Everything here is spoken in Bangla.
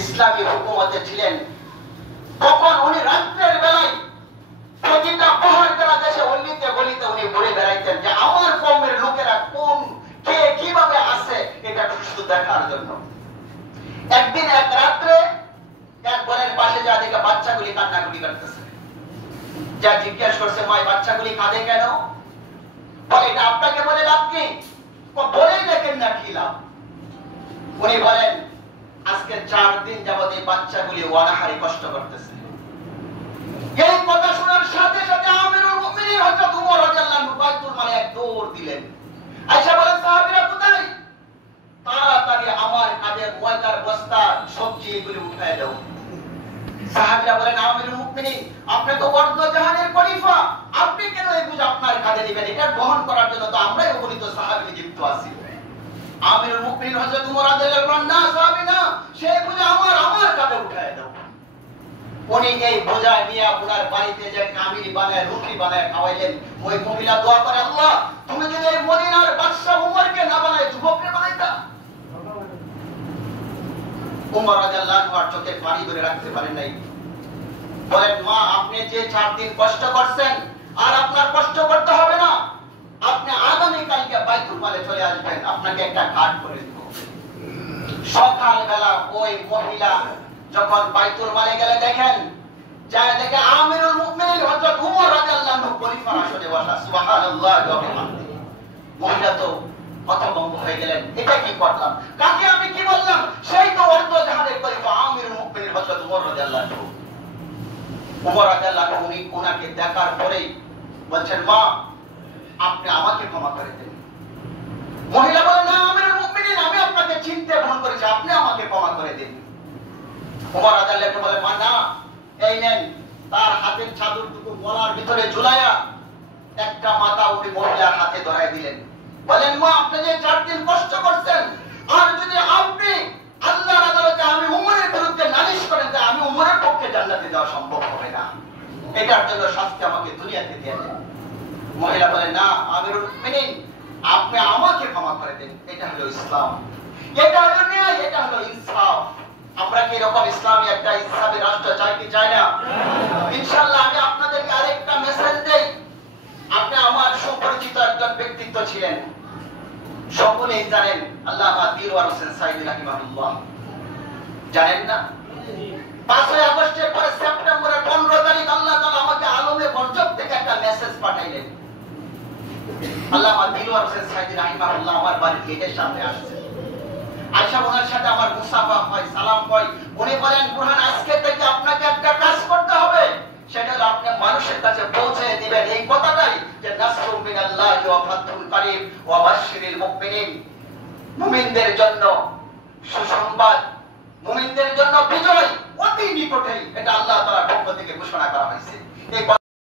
ইসলামী হুকুমতে ছিলেন, তখন উনি রাত্রের বেলায় প্রতিটা পাহাড় জেলা দেশে অলিতে গলিতে উনি ঘুরে বেড়াইতেন যে আমার কওমের লোকেরা কোন কে কিভাবে আছে এটা শুধু দেখার জন্য। একদিন এক রাত্রে এক বনের পাশে যা দেখে বাচ্চাগুলি কান্নাকাটি করতেছে, যা জিজ্ঞেস করছে মা বাচ্চাগুলি কাঁদে কেন? বলে এটা আপনাকে বলে লাভ কি, বলেই দেখেন না কি লাভ। উনি বলেন আজকে 4 দিন যাবত এই বাচ্চাগুলি অনাহারে কষ্ট করতেছে। এই কথা শোনার সাথে সাথে আমিরুল মুমিনিন হযরত ওমর রাদিয়াল্লাহু আনহু বাইতুল মালে এক দৌড় দিলেন। আয়েশা বলেন সাহাবীরা কোথায়? তাড়াতাড়ি আমার কাঁধে ময়দার বস্তা সবজি এগুলি উঠায় দাও। সাহাবীরা বলেন আমিরুল মুমিনিন আপনি তো অর্ধ জাহানের খলিফা, আপনি কেন এই বোঝা আপনার কাঁধে নেবেন? এটা বহন করার জন্য তো আমরাই অগণিত সাহাবী নিযুক্ত আছি। আমিরুল মুমিনিন হযরত ওমর রাদিয়াল্লাহু আনহু না সাহাবী না, সেই বোঝা আমার কাঁধে উঠায় দাও। উনি এই বোঝা নিয়ে ওনার বাড়িতে যে কামিল বানায় রুটি বানায় খাওয়াইলেন। ওই মহিলা দোয়া করে আল্লাহ তুমি যদি এই মদিনার বাদশা উমরকে না বানায় যুবককে বানাইতা। উমর রাদিয়াল্লাহু আনহু চোখে পানি ধরে রাখতে পারেন নাই। বলেন মা আপনি যে 4 দিন কষ্ট করছেন আর আপনার কষ্ট করতে হবে না, আপনি আগামী কালকে বাইতুল মালে চলে আসবেন, আপনাকে একটা কার্ড করে দেব। সকালবেলা ওই মহিলা যখন বাইতুল মালে গেলে দেখেন যায় দেখে আমিরুল মুমিনিন হযরত ওমর রাদিয়াল্লাহু আনহু খলিফার আসনে বসা। সুবহানাল্লাহ ওয়া বিহামদিহি। মহিলা তো হতভম্ব হয়ে গেলেন, এটা কি করলাম, কাকে আমি কি বললাম? সেই তো অর্ধ জাহানের খলিফা আমিরুল মুমিনিন হযরত ওমর রাদিয়াল্লাহু আনহু। ওমর রাদিয়াল্লাহু আনহু উনাকে দেখার পরেই বলছেন মা আপনি আমাকে ক্ষমা করে দেন। মহিলা বলেন না আমিরুল মুমিনিন আমি আপনাকে চিনতে ভুল করেছি, আপনি আমাকে ক্ষমা করে দিন। ওমর রাদিয়াল্লাহু আনহু বলেন মা না, এই নেন। তার হাতের চাদরটুকু গলার ভিতরে ঝুলায়া একটা মাথা উনি মহিলার হাতে ধরায় দিলেন। বলেন মা আপনি যে 4 দিন কষ্ট করছেন আর যদি আপনি আল্লাহর আদালতে আমি উমরের বিরুদ্ধে নালিশ করেন তা আমি উমরের পক্ষে জান্নাতে যাওয়া সম্ভব হবে না, এটার জন্য শাস্তি আমাকে দুনিয়াতে দিয়ে দেন। মহিলা বলেন না আমিরুল মুমিনিন আপনি আমাকে ক্ষমা করে দেন, এটা হলো ইসলাম, এটা হলো ন্যায়, এটা হলো ইনসাফ। আমরা কি এরকম ইসলামী একটা ইসলামী রাষ্ট্র চাই কি চাই না? ইনশাআল্লাহ। আমি আপনাদেরকে আরেকটা মেসেজ দেই। আপনি আমার সুপরিচিত একজন ব্যক্তিত্ব ছিলেন, সকলেই জানেন আল্লামা দিলওয়ার হোসেন সাইদি রাহিমাহুল্লাহ। জানেন না 5ই আগস্টের পরে সেপ্টেম্বরের 15 তারিখ আল্লাহ তাআলা আমাকে আলমে বরজক থেকে একটা মেসেজ পাঠাইলেন। আল্লামা দিলওয়ার হোসেন সাইদি রাহিমাহুল্লাহ আমার বাড়ির গেটের সামনে আসছে। আয়েশা ওনার সাথে আমার মুসাফা হয়, সালাম হয়। উনি বলেন বুরহান আজকে থেকে আপনাকে একটা কাজ করতে হবে, সেটা হলো আপনি মানুষের কাছে পৌঁছে দিবেন এই কথাটাই যে নাসরুম মিনাল্লাহি ওয়া ফাতহুল কারীম ওয়া বাশশিরিল মুমিনিন। মুমিনদের জন্য সুসংবাদ, মুমিনদের জন্য বিজয় অতি নিকটেই, এটা আল্লাহ তাআলার পক্ষ থেকে ঘোষণা করা হয়েছে। এই